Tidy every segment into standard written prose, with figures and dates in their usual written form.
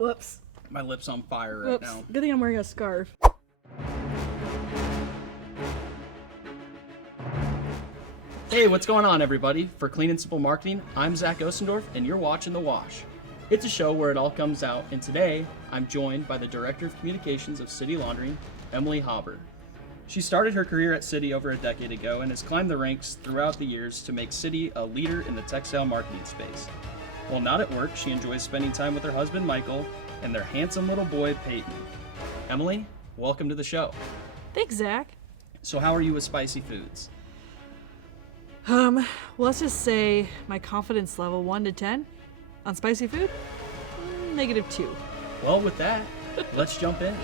Whoops. My lip's on fire right now. Good thing I'm wearing a scarf. Hey, what's going on, everybody? For Clean and Simple Marketing, I'm Zach Osendorf, and you're watching The Wash. It's a show where it all comes out, and today I'm joined by the Director of Communications of City Laundry, Emily Hauber. She started her career at City over a decade ago and has climbed the ranks throughout the years to make City a leader in the textile marketing space. While not at work, she enjoys spending time with her husband, Michael, and their handsome little boy, Peyton. Emily, welcome to the show. Thanks, Zach. So how are you with spicy foods? Well, let's just say my confidence level 1 to 10 on spicy food, -2. Well, with that, let's jump in.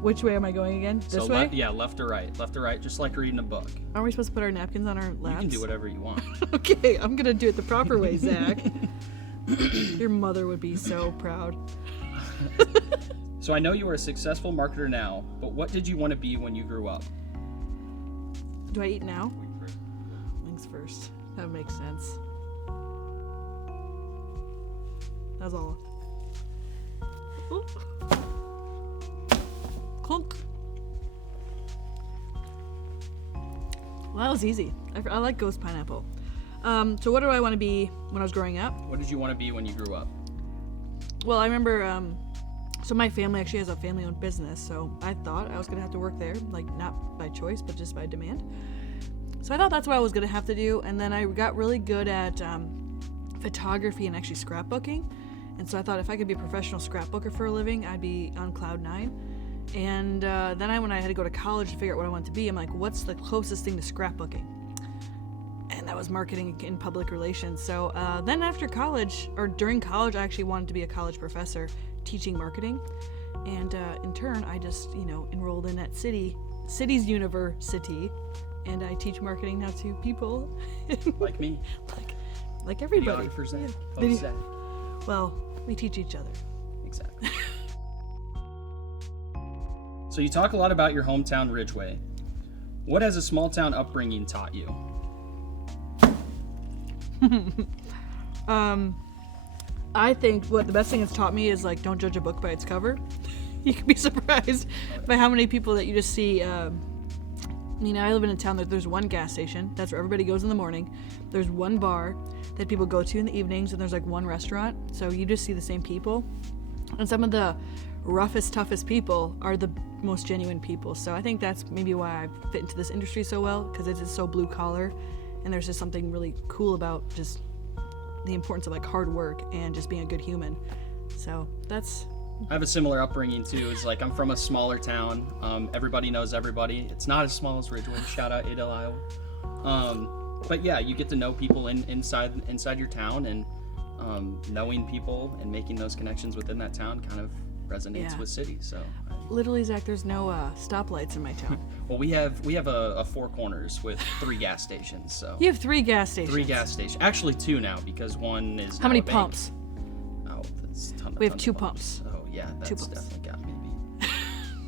Which way am I going again? This way? Left or right. Left or right, just like reading a book. Aren't we supposed to put our napkins on our laps? You can do whatever you want. Okay, I'm gonna do it the proper way, Zach. Your mother would be so proud. So I know you are a successful marketer now, but what did you want to be when you grew up? Do I eat now? Wings first. That makes sense. That's all. Ooh. Clunk. Well, that was easy. I like ghost pineapple. So what do I want to be when I was growing up? What did you want to be when you grew up? Well, I remember, so my family actually has a family-owned business, so I thought I was going to have to work there, like not by choice, but just by demand. So I thought that's what I was going to have to do, and then I got really good at photography and actually scrapbooking, and so I thought if I could be a professional scrapbooker for a living, I'd be on cloud 9. And then when I had to go to college to figure out what I wanted to be, I'm like, what's the closest thing to scrapbooking? And that was marketing and public relations. So then after college, or during college, I actually wanted to be a college professor teaching marketing. And in turn, I just, enrolled in at City's University. And I teach marketing now to people. Like me. Like everybody. Videographer Zach. Yeah. Zach. Well, we teach each other. Exactly. So you talk a lot about your hometown, Ridgeway. What has a small town upbringing taught you? I think what the best thing it's taught me is don't judge a book by its cover. You can be surprised by how many people that you just see. I live in a town that there's one gas station. That's where everybody goes in the morning. There's one bar that people go to in the evenings, and there's one restaurant. So you just see the same people. And some of the roughest, toughest people are the most genuine people. So I think that's maybe why I fit into this industry so well, because it's just so blue collar, and there's just something really cool about just the importance of hard work and just being a good human. So that's... I have a similar upbringing too. It's I'm from a smaller town. Everybody knows everybody. It's not as small as Ridgeway. Shout out Adel, Iowa. But yeah, you get to know people inside your town, and knowing people and making those connections within that town kind of resonates with City. So literally, Zach, there's no stoplights in my town. Well, we have a four corners with 3 gas stations. So you have 3 gas stations. 3 gas stations. Actually 2 now, because one is how many pumps? Oh, that's we have 2 pumps. Oh yeah, that's definitely got me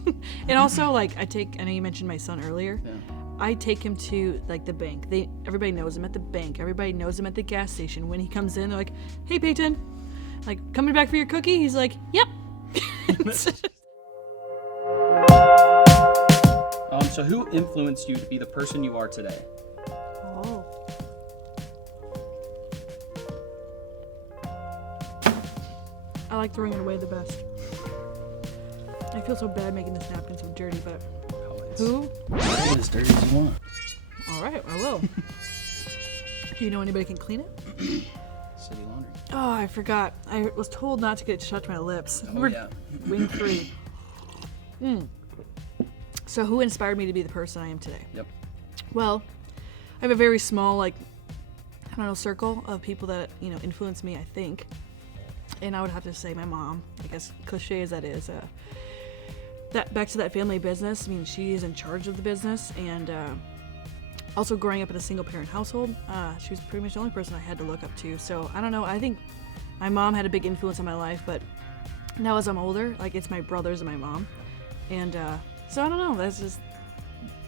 beat. And also, I know you mentioned my son earlier. Yeah. I take him to the bank. Everybody knows him at the bank. Everybody knows him at the gas station. When he comes in, they're like, "Hey, Peyton, coming back for your cookie?" He's like, "Yep." So who influenced you to be the person you are today? Oh. I like throwing it away the best. I feel so bad making this napkin so dirty, but who? Make it as dirty as you want. All right, I will. Do you know anybody can clean it? City Laundry. Oh, I forgot. I was told not to get it shut to my lips. Oh, yeah. Wing 3. So who inspired me to be the person I am today? Yep. Well, I have a very small, circle of people that, influence me, I think. And I would have to say my mom, I guess, cliche as that is. Back to that family business, she is in charge of the business, and Also, growing up in a single-parent household, she was pretty much the only person I had to look up to. So, I don't know, I think my mom had a big influence on my life, but Now as I'm older, like it's my brothers and my mom, and so I don't know. That's just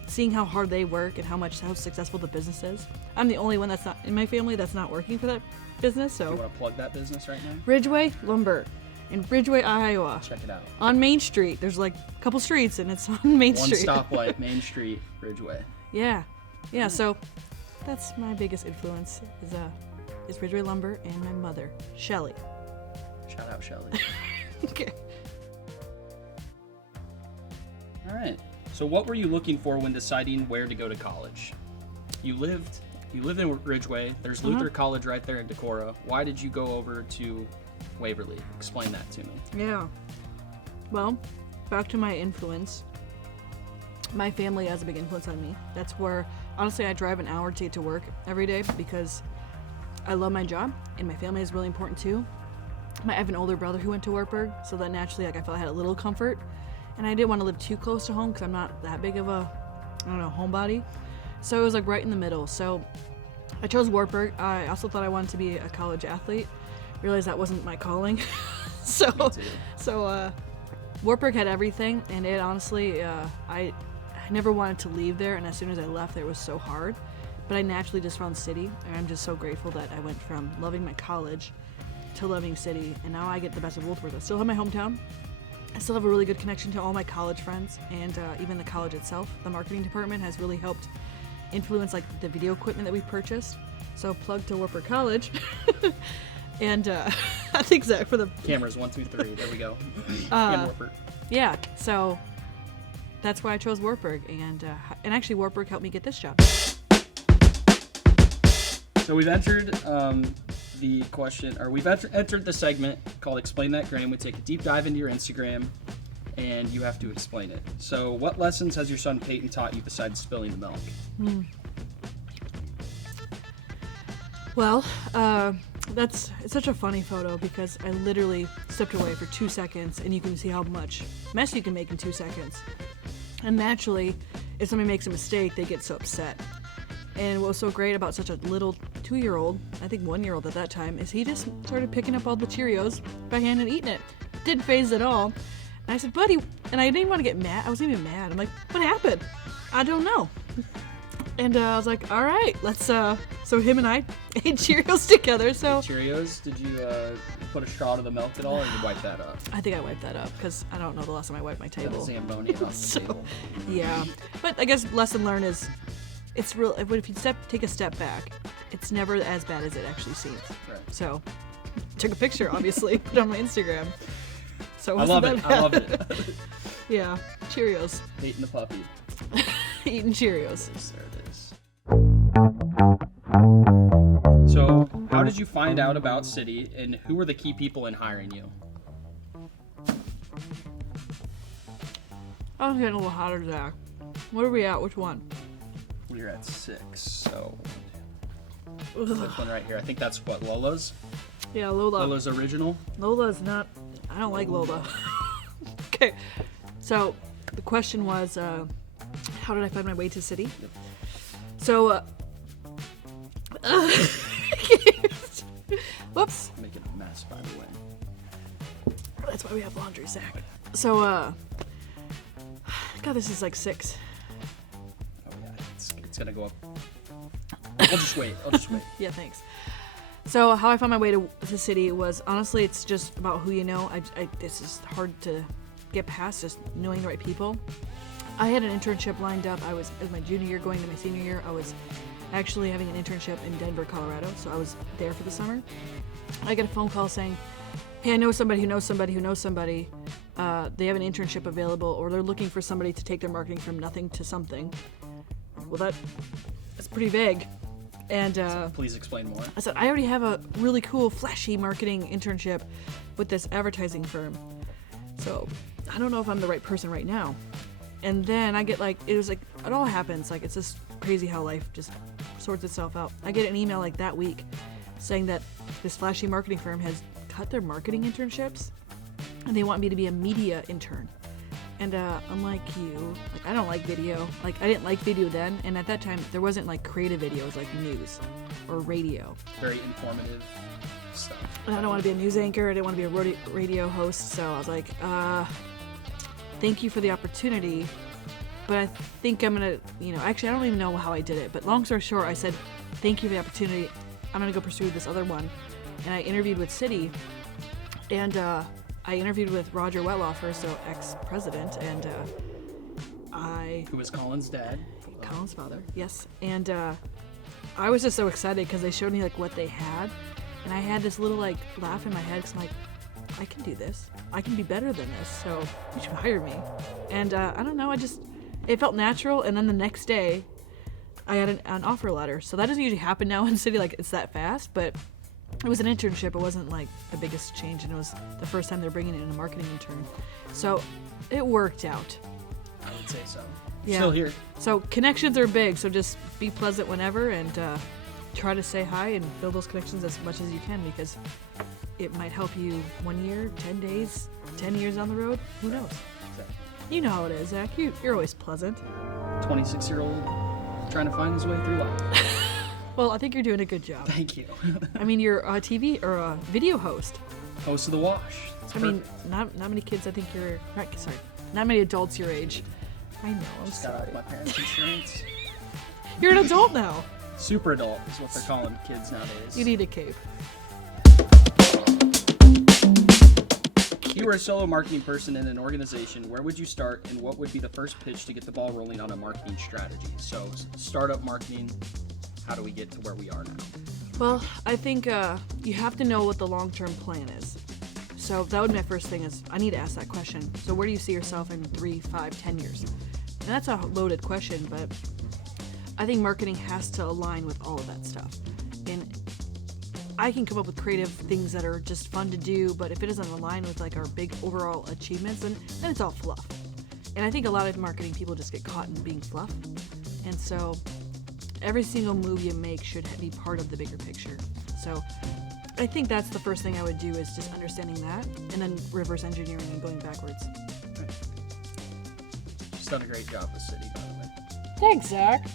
seeing how hard they work and how successful the business is. I'm the only one that's not in my family that's not working for that business. So You want to plug that business right now? Ridgeway Lumber in Ridgeway, Iowa. Check it out. On Main Street. There's like a couple streets and it's on Main One Street. stoplight, Main Street, Ridgeway. Yeah. Yeah, so that's my biggest influence is Ridgeway Lumber and my mother, Shelly. Shout out, Shelly. Okay. All right. So what were you looking for when deciding where to go to college? You lived in Ridgeway. There's Luther College right there in Decorah. Why did you go over to Waverly? Explain that to me. Yeah. Well, back to my influence. My family has a big influence on me. That's where, honestly, I drive an hour to get to work every day because I love my job and my family is really important too. I have an older brother who went to Wartburg, so that naturally, like, I felt I had a little comfort. And I didn't want to live too close to home because I'm not that big of a, homebody. So it was like right in the middle. So I chose Wartburg. I also thought I wanted to be a college athlete. Realized that wasn't my calling. So Wartburg had everything, and it honestly, I never wanted to leave there. And as soon as I left there, it was so hard. But I naturally just found City, and I'm just so grateful that I went from loving my college to loving City, and now I get the best of both worlds. I still have my hometown. I still have a really good connection to all my college friends, and even the college itself. The marketing department has really helped influence like the video equipment that we purchased. So plug to Wartburg College. And I think Zach for the cameras 1, 2, 3. There we go. And Wartburg. Yeah, so that's why I chose Wartburg, and actually Wartburg helped me get this job. So we've entered we've entered the segment called Explain That Grain. We take a deep dive into your Instagram, and you have to explain it. So what lessons has your son Peyton taught you besides spilling the milk? Well, it's such a funny photo because I literally stepped away for 2 seconds, and you can see how much mess you can make in 2 seconds. And naturally, if somebody makes a mistake, they get so upset. And what was so great about such a little 2-year-old, I think 1-year-old at that time, is he just started picking up all the Cheerios by hand and eating it. Didn't phase at all. And I said, buddy, and I didn't want to get mad. I wasn't even mad. I'm like, what happened? I don't know. And I was like, all right, let's, so him and I ate Cheerios together, so. Ate Cheerios, did you put a straw to the milk at all, or did you wipe that up? I think I wiped that up, because I don't know the last time I wiped my table. Zamboni off the table. Yeah, but I guess lesson learned is, it's real, if you take a step back, it's never as bad as it actually seems. Right. So, took a picture, obviously, put it on my Instagram. So I love it. I love it. Yeah, Cheerios. Eating the puppy. Eating Cheerios. There it is. So, how did you find out about City, and who were the key people in hiring you? I was getting a little hotter, Zach. What are we at? Which one? We're at 6, so this one right here. I think that's what, Lola's? Yeah, Lola. Lola's original? Lola's not, I don't like Lola. Okay, so the question was, how did I find my way to City? Yep. So, whoops. Making a mess, by the way. That's why we have laundry, Zach. So, God, this is like 6. Oh yeah, it's gonna go up. I'll just wait. Yeah, thanks. So how I found my way to City was, honestly, it's just about who you know. This is hard to get past, just knowing the right people. I had an internship lined up. It was my junior year going to my senior year. I was actually having an internship in Denver, Colorado, so I was there for the summer. I get a phone call saying, hey, I know somebody who knows somebody who knows somebody. They have an internship available, or they're looking for somebody to take their marketing from nothing to something. Well, that's pretty vague. And please explain more. I said, I already have a really cool, flashy marketing internship with this advertising firm. So I don't know if I'm the right person right now. And then I get it all happens. Like, it's just crazy how life just sorts itself out. I get an email like that week saying that this flashy marketing firm has cut their marketing internships and they want me to be a media intern. And unlike you, I don't like video. I didn't like video then, and at that time there wasn't creative videos like news. or radio. Very informative stuff. And I don't want to be a news anchor. I didn't want to be a radio host. So I was like, thank you for the opportunity. But I think I'm going to, actually, I don't even know how I did it. But long story short, I said, thank you for the opportunity. I'm going to go pursue this other one. And I interviewed with City. And I interviewed with Roger Wettlaufer, so ex-president. And who was Colin's dad. Colin's father, yes. And I was just so excited because they showed me like what they had. And I had this little like laugh in my head because I'm like, I can do this. I can be better than this. So you should hire me. And I don't know, it felt natural. And then the next day, I had an offer letter. So that doesn't usually happen now in City, like it's that fast. But it was an internship. It wasn't like the biggest change. And it was the first time they're bringing in a marketing intern. So it worked out. I would say so. Yeah. Still here. So connections are big. So just be pleasant whenever and try to say hi and build those connections as much as you can because it might help you 1 year, 10 days, 10 years down the road. Who knows? Exactly. You know how it is, Zach. You're always pleasant. 26-year-old trying to find his way through life. Well, I think you're doing a good job. Thank you. I mean, you're a TV or a video host. Host of The Wash. It's mean, not many kids. I think not many adults your age. I know. I'm just got sorry. out my parents' insurance. You're an adult now. Super adult is what they're calling kids nowadays. You need a cape. If you were a solo marketing person in an organization, where would you start and what would be the first pitch to get the ball rolling on a marketing strategy? So, startup marketing, how do we get to where we are now? Well, I think you have to know what the long-term plan is. So that would be my first thing is I need to ask that question. So where do you see yourself in 3, 5, 10 years? And that's a loaded question, but I think marketing has to align with all of that stuff. And I can come up with creative things that are just fun to do, but if it doesn't align with like our big overall achievements, then it's all fluff. And I think a lot of marketing people just get caught in being fluff. And so every single move you make should be part of the bigger picture. So I think that's the first thing I would do is just understanding that and then reverse engineering and going backwards. She's done a great job with City, by the way. Thanks, Zach.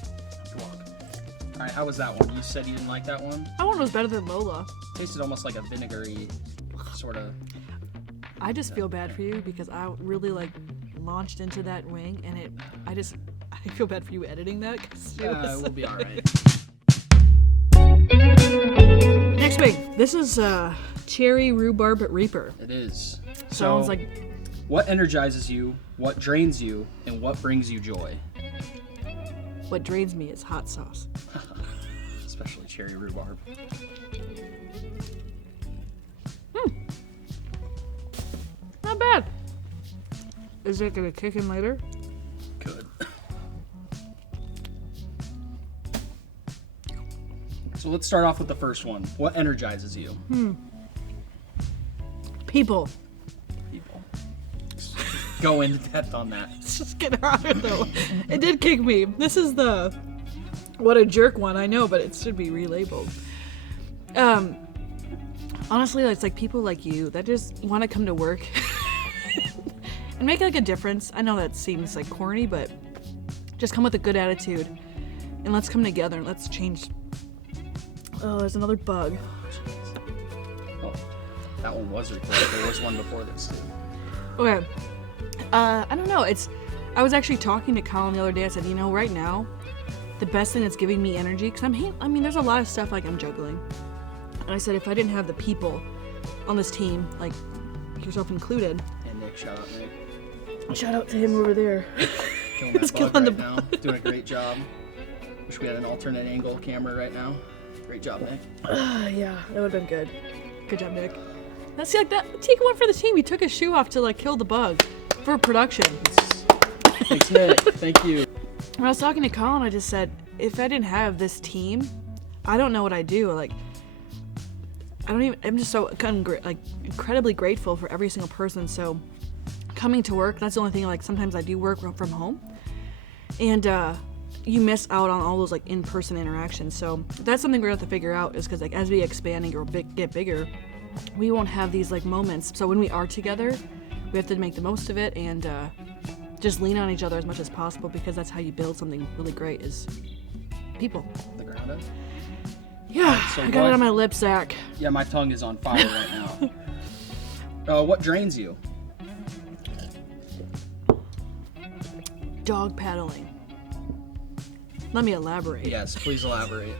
You're welcome. All right, how was that one? You said you didn't like that one? That one was better than Lola. Tasted almost like a vinegary sort of. I just feel bad for you because I really launched into that wing and I feel bad for you editing that. We'll be all right. Next wing. This is Cherry Rhubarb Reaper. It is. Sounds like. What energizes you, what drains you, and what brings you joy? What drains me is hot sauce. Especially cherry rhubarb. Not bad. Is it gonna kick in later? Could. So let's start off with the first one. What energizes you? People. People. Go into depth on that. Let's just get out of it though. It did kick me. This is the what a jerk one, I know, but it should be relabeled. Honestly, it's like people like you that just want to come to work and make like a difference. I know that seems like corny, but just come with a good attitude and let's come together and let's change. Oh, there's another bug. Oh, that one was recorded. There was one before this too. Okay. I don't know. I was actually talking to Colin the other day. I said, right now, the best thing that's giving me energy, because there's a lot of stuff like I'm juggling. And I said, if I didn't have the people on this team, like yourself included. And Nick, shout out Nick. Shout out to him over there. Killing that bug right now. Doing a great job. Wish we had an alternate angle camera right now. Great job, Nick. Yeah, that would have been good. Good job, Nick. Let's see, like that. Take one for the team. He took his shoe off to kill the bug for production. Thanks, Nick. Thank you. When I was talking to Colin, I just said, if I didn't have this team, I don't know what I'd do. I'm just so incredibly grateful for every single person. So coming to work, that's the only thing, sometimes I do work from home. And you miss out on all those in-person interactions. So that's something we're going to have to figure out is because as we expand and get bigger, we won't have these moments. So when we are together, we have to make the most of it and just lean on each other as much as possible because that's how you build something really great is people. The ground up? Yeah, So I got it on my lips, Zach. Yeah, my tongue is on fire right now. What drains you? Dog paddling. Let me elaborate. Yes, please elaborate.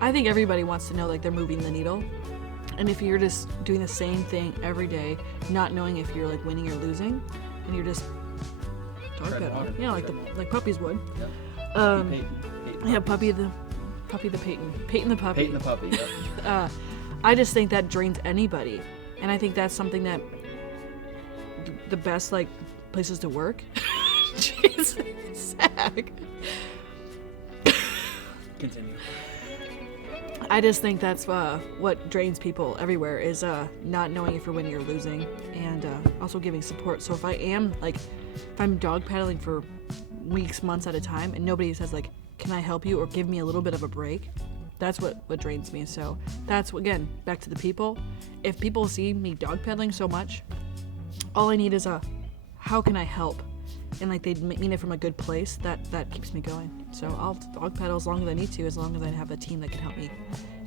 I think everybody wants to know like they're moving the needle. And if you're just doing the same thing every day, not knowing if you're like winning or losing, and you're just dog paddling. Yeah, like puppies would. Yep. Yeah, Puppy the Peyton. Peyton the puppy. Peyton the puppy, yep. I just think that drains anybody. And I think that's something that the best like places to work. Jesus, Zach. Continue. I just think that's what drains people everywhere is not knowing if you're winning or losing, and also giving support. So if I'm dog paddling for weeks, months at a time, and nobody says like, "Can I help you?" or give me a little bit of a break, that's what drains me. So that's again back to the people. If people see me dog paddling so much, all I need is how can I help? And like they mean it from a good place, that keeps me going. So I'll dog paddle as long as I need to, as long as I have a team that can help me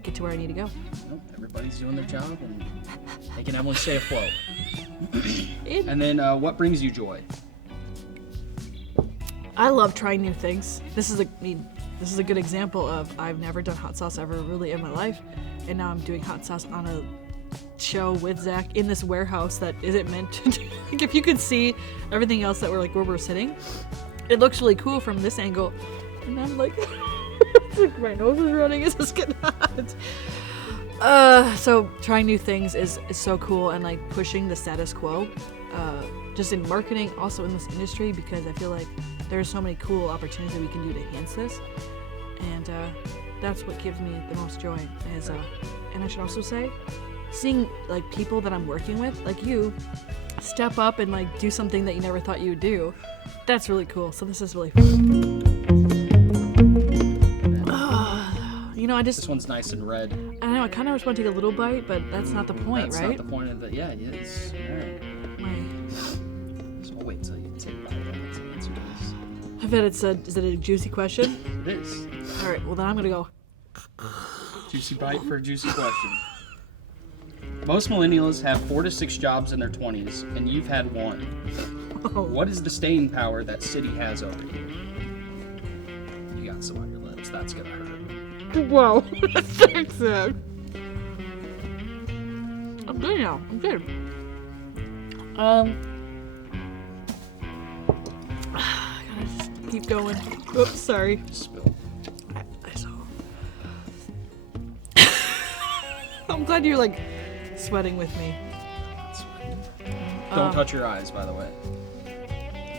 get to where I need to go. Well, everybody's doing their job, and they can only stay afloat. And then, what brings you joy? I love trying new things. This is a good example of I've never done hot sauce ever really in my life, and now I'm doing hot sauce on a show with Zach in this warehouse that isn't meant to do. Like if you could see everything else that we're like where we're sitting, it looks really cool from this angle, and I'm like, it's like my nose is running. It's just getting hot. So trying new things is so cool, and like pushing the status quo, just in marketing, also in this industry, because I feel like there's so many cool opportunities that we can do to enhance this, and that's what gives me the most joy. Is and I should also say, seeing like people that I'm working with, like you, step up and like do something that you never thought you would do. That's really cool. So this is really fun. This one's nice and red. I know, I kind of just want to take a little bite, but that's not the point, That's right? not the point of the, yeah, it's, alright. So I'll wait till you take a bite and answer this. I bet is it a juicy question? It is. Alright, well then I'm gonna go. Juicy bite for a juicy question. Most millennials have 4 to 6 jobs in their 20s, and you've had one. Oh. What is the staying power that city has over you? You got some on your lips. That's gonna hurt. Whoa. Thanks, Zach. I'm good now. I'm good. I gotta just keep going. Oops, sorry. Spill. I saw. I'm glad you're like sweating with me. Don't touch your eyes, by the way.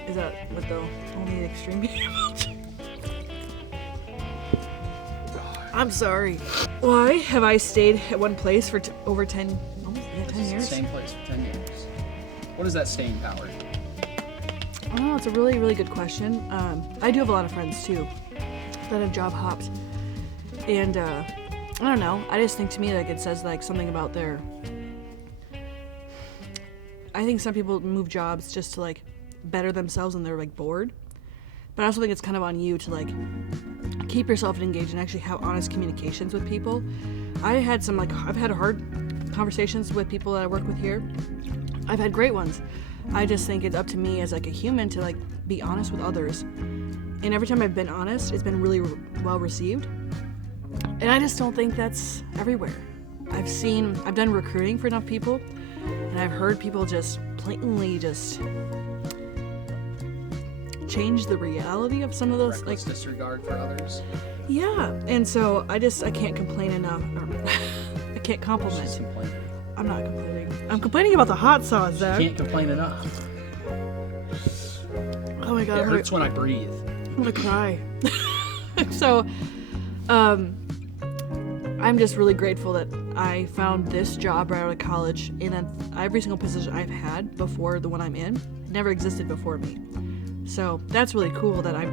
Is that what the only extreme people do? I'm sorry. Why have I stayed at one place for over 10 years? Same place for 10 years. What is that staying power? Oh, it's a really, really good question. I do have a lot of friends too that have job hopped, and I don't know. I just think to me like it says like something about their. I think some people move jobs just to like better themselves and they're like bored, but I also think it's kind of on you to like keep yourself engaged and actually have honest communications with people. I've had hard conversations with people that I work with here. I've had great ones. I just think it's up to me as like a human to like be honest with others. And every time I've been honest, it's been really well received. And I just don't think that's everywhere. I've done recruiting for enough people, and I've heard people just blatantly just change the reality of some of those Reckless disregard for others. Yeah, and so I can't complain enough. I can't compliment. Just complaining. I'm not complaining. I'm complaining about the hot sauce, Zach. You can't complain enough. Oh my god, It hurts when I breathe. I'm gonna cry. So, I'm just really grateful that I found this job right out of college, and then every single position I've had before the one I'm in never existed before me. So that's really cool that I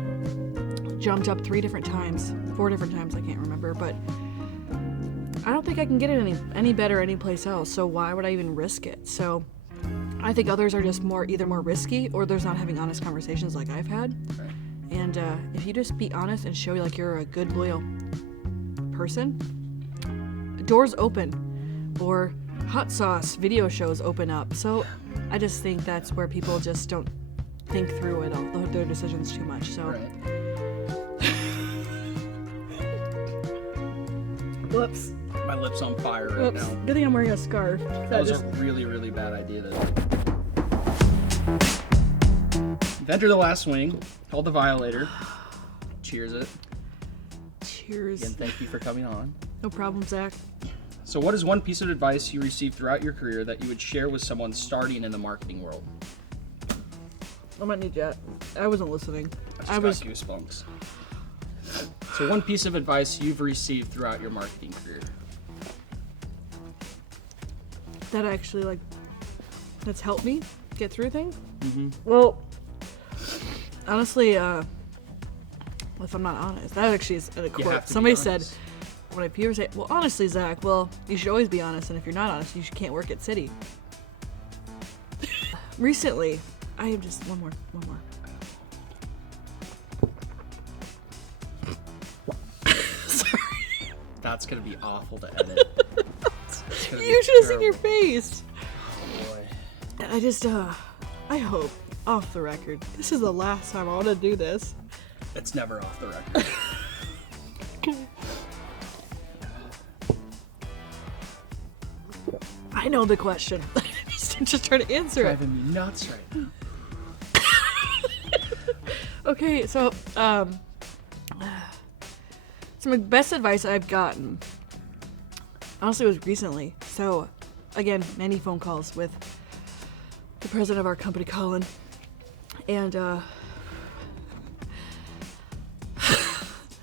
jumped up 4 different times, I can't remember, but I don't think I can get it any better anyplace else, so why would I even risk it? So I think others are just either more risky, or they're not having honest conversations like I've had. Right. And if you just be honest and show like you're a good, loyal person, doors open, or hot sauce video shows open up. So I just think that's where people just don't think through it all, their decisions too much. So. Right. Whoops. My lip's on fire right Whoops. now. Good thing I'm wearing a scarf. That was a really, really bad idea. You've entered the last swing, held the violator. Cheers it. Cheers. Again, thank you for coming on. No problem, Zach. So what is one piece of advice you received throughout your career that you would share with someone starting in the marketing world? I might need that. I wasn't listening. I just got goosebumps. So one piece of advice you've received throughout your marketing career. That actually, that's helped me get through things? Mm-hmm. Well, honestly, if I'm not honest, that actually is a quote. Somebody said, when people say, well, honestly, Zach, well, you should always be honest, and if you're not honest, you can't work at City. Recently, I have just one more. Sorry. That's gonna be awful to edit. You should have seen your face. Oh boy. I just, I hope, off the record, this is the last time I want to do this. It's never off the record. I know the question. I'm just trying to answer it. Driving me nuts right now. Okay, so, some best advice I've gotten, honestly, was recently. So, again, many phone calls with the president of our company, Colin, and,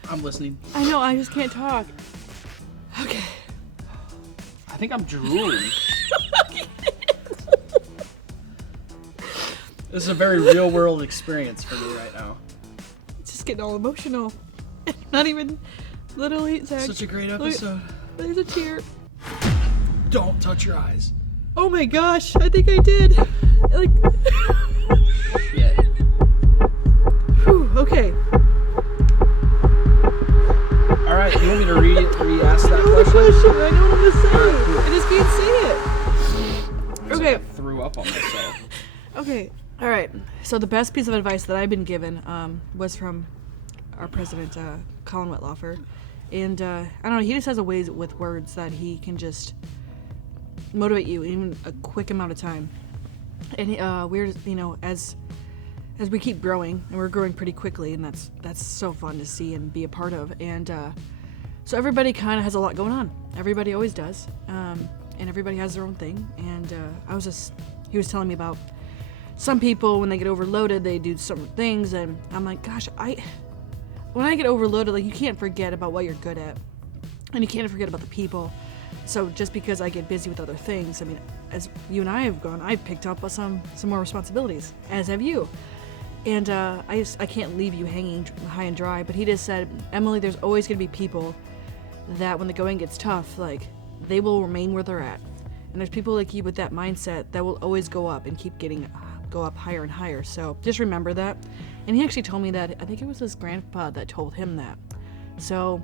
I'm listening. I know, I just can't talk. Okay. I think I'm drooling. This is a very real world experience for me right now. It's just getting all emotional. Not even literally, Zach. Such a great episode. There's a tear. Don't touch your eyes. Oh my gosh, I think I did. Shit. Whew, okay. Alright, you want me to re-ask that I know the question? question. I know what I'm gonna say. Alright, cool. I just can't say it. Okay. I threw up on myself. Okay. All right. So the best piece of advice that I've been given was from our president, Colin Whitlofer, and I don't know. He just has a way with words that he can just motivate you in a quick amount of time. And we're, as we keep growing, and we're growing pretty quickly, and that's so fun to see and be a part of. And so everybody kind of has a lot going on. Everybody always does, and everybody has their own thing. And he was telling me about some people, when they get overloaded, they do certain things, and I'm like, gosh, when I get overloaded, you can't forget about what you're good at, and you can't forget about the people. So just because I get busy with other things, I mean, as you and I have gone, I've picked up some more responsibilities, as have you. And I can't leave you hanging high and dry. But he just said, Emily, there's always going to be people that when the going gets tough, they will remain where they're at. And there's people like you with that mindset that will always go up and keep go up higher and higher. So just remember that. And he actually told me that, I think it was his grandpa that told him that. So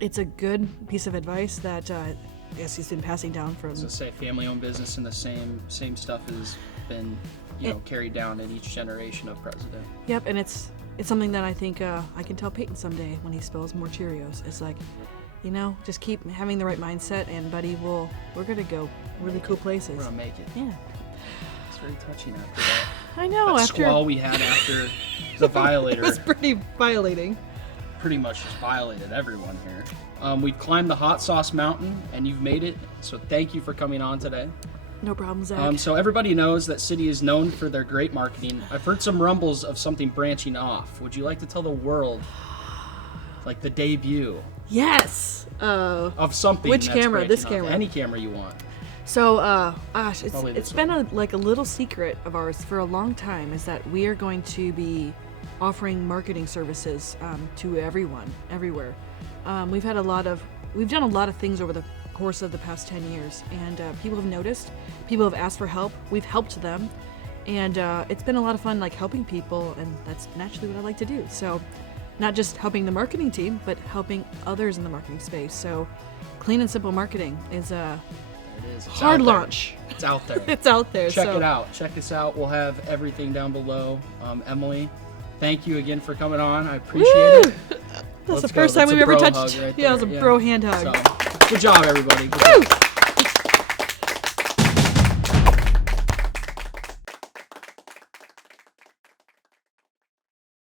it's a good piece of advice that I guess he's been passing down from. I was gonna say, family-owned business, and the same stuff has been, carried down in each generation of president. Yep, and it's something that I think I can tell Peyton someday when he spills more Cheerios. It's like, just keep having the right mindset, and buddy, we're gonna go really cool places. We're gonna make it. Yeah. It's very touching after that. I know. That squall we had after the violator. It was pretty violating. Pretty much just violated everyone here. We've climbed the hot sauce mountain, and you've made it. So thank you for coming on today. No problem, Zach. So everybody knows that City is known for their great marketing. I've heard some rumbles of something branching off. Would you like to tell the world, the debut? Yes. Of something. Which that's camera? This branching off. camera. Any camera you want. So, it's been a little secret of ours for a long time, is that we are going to be offering marketing services to everyone, everywhere. We've done a lot of things over the course of the past 10 years, and people have noticed, people have asked for help, we've helped them, and it's been a lot of fun helping people, and that's naturally what I like to do. So not just helping the marketing team, but helping others in the marketing space. So Clean and Simple Marketing is a hard launch. It's out there. It's out there. Check it out. Check us out. We'll have everything down below. Emily, thank you again for coming on. I appreciate it. That's the first time we've ever touched. Right, yeah, it was a bro hand hug. So, good job, everybody. Good job.